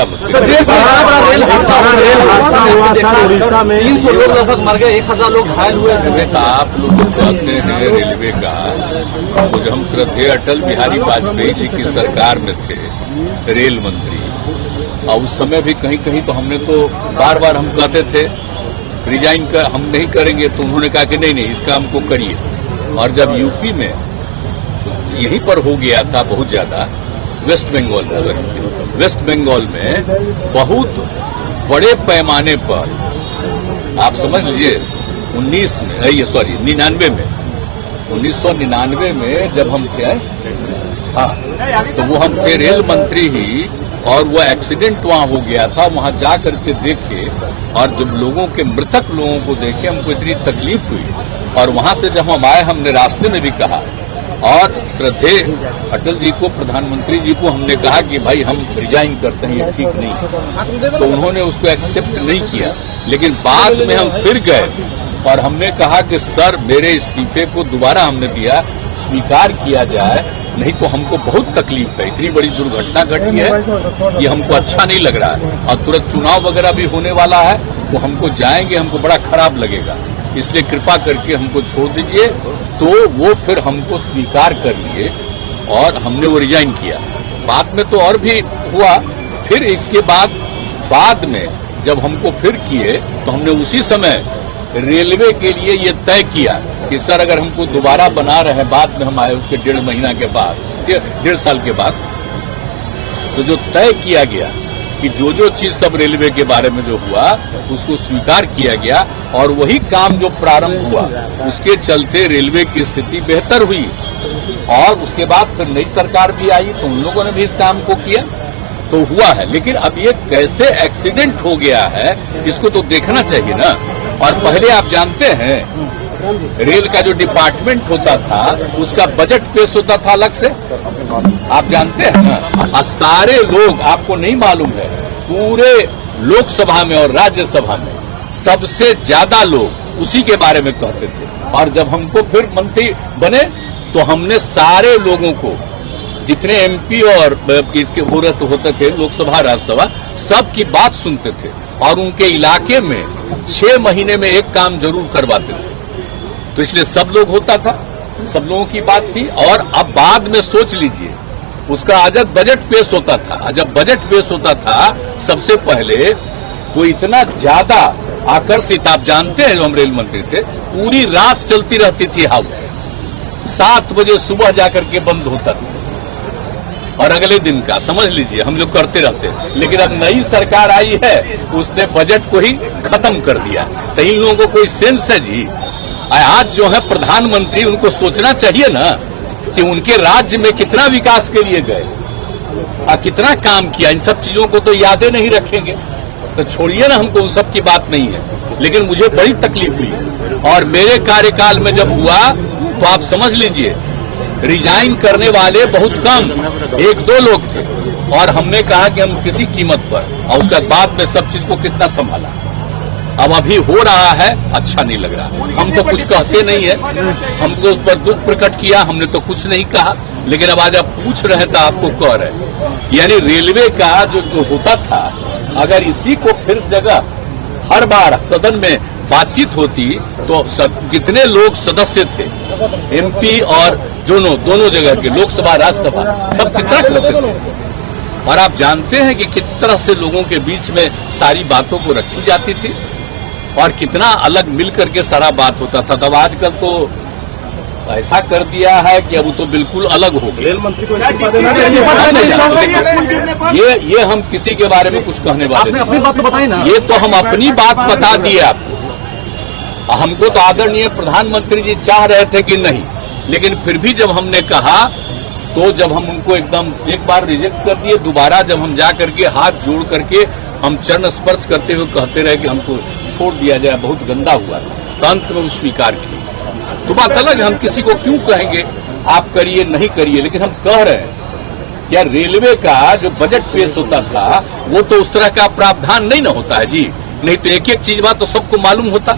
चिंता मत रेल हादसा हुआ सर उड़ीसा में 300 लोग लगभग मर गए, 1000 लोग घायल हुए। आप लोग कहते हैं रेलवे का, तो जब हम श्रद्धेय अटल बिहारी वाजपेयी जी की सरकार में थे रेल मंत्री, और उस समय भी कहीं कहीं तो हमने तो बार बार हम कहते थे रिजाइन कर हम नहीं करेंगे, तो उन्होंने कहा कि नहीं इस काम को करिए। और जब यूपी में यहीं पर हो गया था बहुत ज्यादा, वेस्ट बंगाल में बहुत बड़े पैमाने पर, आप समझ लीजिए 1999 में जब हम थे, हाँ, तो वो हम थे रेल मंत्री ही, और वो एक्सीडेंट वहां हो गया था। वहां जा करके देखे, और जब लोगों के मृतक लोगों को देखे हमको इतनी तकलीफ हुई। और वहां से जब हम आए, हमने रास्ते में भी कहा, और श्रद्धेय अटल जी को, प्रधानमंत्री जी को हमने कहा कि भाई हम रिजाइन करते हैं, ये ठीक नहीं। तो उन्होंने उसको एक्सेप्ट नहीं किया। लेकिन बाद में हम फिर गए और हमने कहा कि सर मेरे इस्तीफे को दोबारा हमने दिया, स्वीकार किया जाए, नहीं तो हमको बहुत तकलीफ है, इतनी बड़ी दुर्घटना घटी है, ये हमको अच्छा नहीं लग रहा है। और तुरंत चुनाव वगैरह भी होने वाला है, तो हमको जाएंगे, हमको बड़ा खराब लगेगा, इसलिए कृपा करके हमको छोड़ दीजिए। तो वो फिर हमको स्वीकार कर लिए और हमने वो रिजाइन किया। बाद में तो और भी हुआ। फिर इसके बाद में जब हमको फिर किए, तो हमने उसी समय रेलवे के लिए ये तय किया कि सर अगर हमको दोबारा बना रहे, बाद में हम आए उसके 1.5 महीना के बाद, 1.5 साल के बाद, तो जो तय किया गया कि जो चीज सब रेलवे के बारे में जो हुआ उसको स्वीकार किया गया, और वही काम जो प्रारंभ हुआ उसके चलते रेलवे की स्थिति बेहतर हुई। और उसके बाद फिर नई सरकार भी आई, तो उन लोगों ने भी इस काम को किया, तो हुआ है। लेकिन अब ये कैसे एक्सीडेंट हो गया है, इसको तो देखना चाहिए ना। और पहले आप जानते हैं रेल का जो डिपार्टमेंट होता था उसका बजट पेश होता था अलग से, आप जानते हैं ना। और सारे लोग, आपको नहीं मालूम है, पूरे लोकसभा में और राज्यसभा में सबसे ज्यादा लोग उसी के बारे में कहते थे। और जब हमको फिर मंत्री बने, तो हमने सारे लोगों को, जितने एमपी और इसके होते थे लोकसभा राज्यसभा, सब की बात सुनते थे, और उनके इलाके में 6 महीने में एक काम जरूर करवाते थे। तो इसलिए सब लोग होता था, सब लोगों की बात थी। और अब बाद में सोच लीजिए, उसका आज बजट पेश होता था, जब बजट पेश होता था सबसे पहले वो इतना ज्यादा आकर्षित, आप जानते हैं जो हम रेल मंत्री थे, पूरी रात चलती रहती थी हाउस, 7 बजे सुबह जाकर के बंद होता था, और अगले दिन का समझ लीजिए हम लोग करते रहते। लेकिन अब नई सरकार आई है, उसने बजट को ही खत्म कर दिया। तो इन लोगों को कोई सेंस है जी? आज जो है प्रधानमंत्री, उनको सोचना चाहिए ना कि उनके राज्य में कितना विकास के लिए गए और कितना काम किया। इन सब चीजों को तो यादें नहीं रखेंगे, तो छोड़िए ना, हमको उन सब की बात नहीं है। लेकिन मुझे बड़ी तकलीफ हुई, और मेरे कार्यकाल में जब हुआ तो आप समझ लीजिए रिजाइन करने वाले बहुत कम, 1-2 लोग थे, और हमने कहा कि हम किसी कीमत पर, और उसके बाद में सब चीज को कितना संभाला। अब अभी हो रहा है, अच्छा नहीं लग रहा। हम तो कुछ कहते नहीं है, हमको उस पर दुख प्रकट किया, हमने तो कुछ नहीं कहा। लेकिन अब आज आप पूछ रहे थे, आपको कह रहे, यानी रेलवे का जो होता था, अगर इसी को फिर जगह हर बार सदन में बातचीत होती, तो जितने लोग सदस्य थे, एमपी और दोनों जगह के, लोकसभा राज्यसभा, सब कितना करते थे। और आप जानते हैं कि किस तरह से लोगों के बीच में सारी बातों को रखी जाती थी, और कितना अलग मिल करके सारा बात होता था। तब आजकल तो ऐसा कर दिया है कि अब तो बिल्कुल अलग हो गया। रेल मंत्री को इस्तीफा देना चाहिए। ये हम किसी के बारे में कुछ कहने वाले आपने अपनी बात तो बताई ना, ये तो हम अपनी बात बता दिए आपको। हमको तो आदरणीय प्रधानमंत्री जी चाह रहे थे कि नहीं, लेकिन फिर भी जब हमने कहा, तो जब हम उनको एकदम एक बार रिजेक्ट कर दिए, दोबारा जब हम जा करके हाथ जोड़ करके हम चरण स्पर्श करते हुए कहते रहे कि हमको छोड़ दिया जाए, बहुत गंदा हुआ, तो अंत में वो स्वीकार किए। तो बात अलग है, हम किसी को क्यों कहेंगे आप करिए नहीं करिए, लेकिन हम कह रहे हैं क्या रेलवे का जो बजट पेश होता था वो तो उस तरह का प्रावधान नहीं ना होता है जी। नहीं तो एक एक चीज बात तो सबको मालूम होता।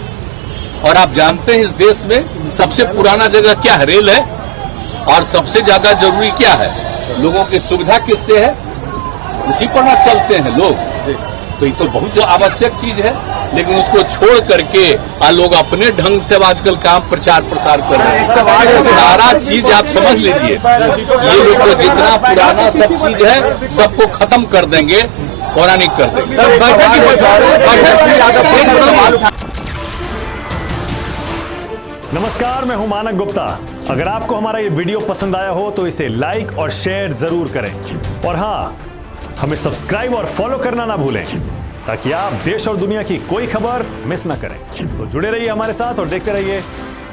और आप जानते हैं इस देश में सबसे पुराना जगह क्या है? रेल है। और सबसे ज्यादा जरूरी क्या है? लोगों की सुविधा किससे है? उसी पर ना चलते हैं लोग। तो ये तो बहुत आवश्यक चीज है, लेकिन उसको छोड़ करके लोग अपने ढंग से आजकल काम प्रचार प्रसार कर रहे हैं। सारा चीज आप समझ लीजिए, ये लोग तो जितना पुराना सब चीज है सबको खत्म कर देंगे, पौराणिक कर देंगे। नमस्कार, मैं हूं मानक गुप्ता। अगर आपको हमारा ये वीडियो पसंद आया हो तो इसे लाइक और शेयर जरूर करें, और हाँ, हमें सब्सक्राइब और फॉलो करना ना भूलें ताकि आप देश और दुनिया की कोई खबर मिस ना करें। तो जुड़े रहिए हमारे साथ और देखते रहिए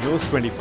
News 24।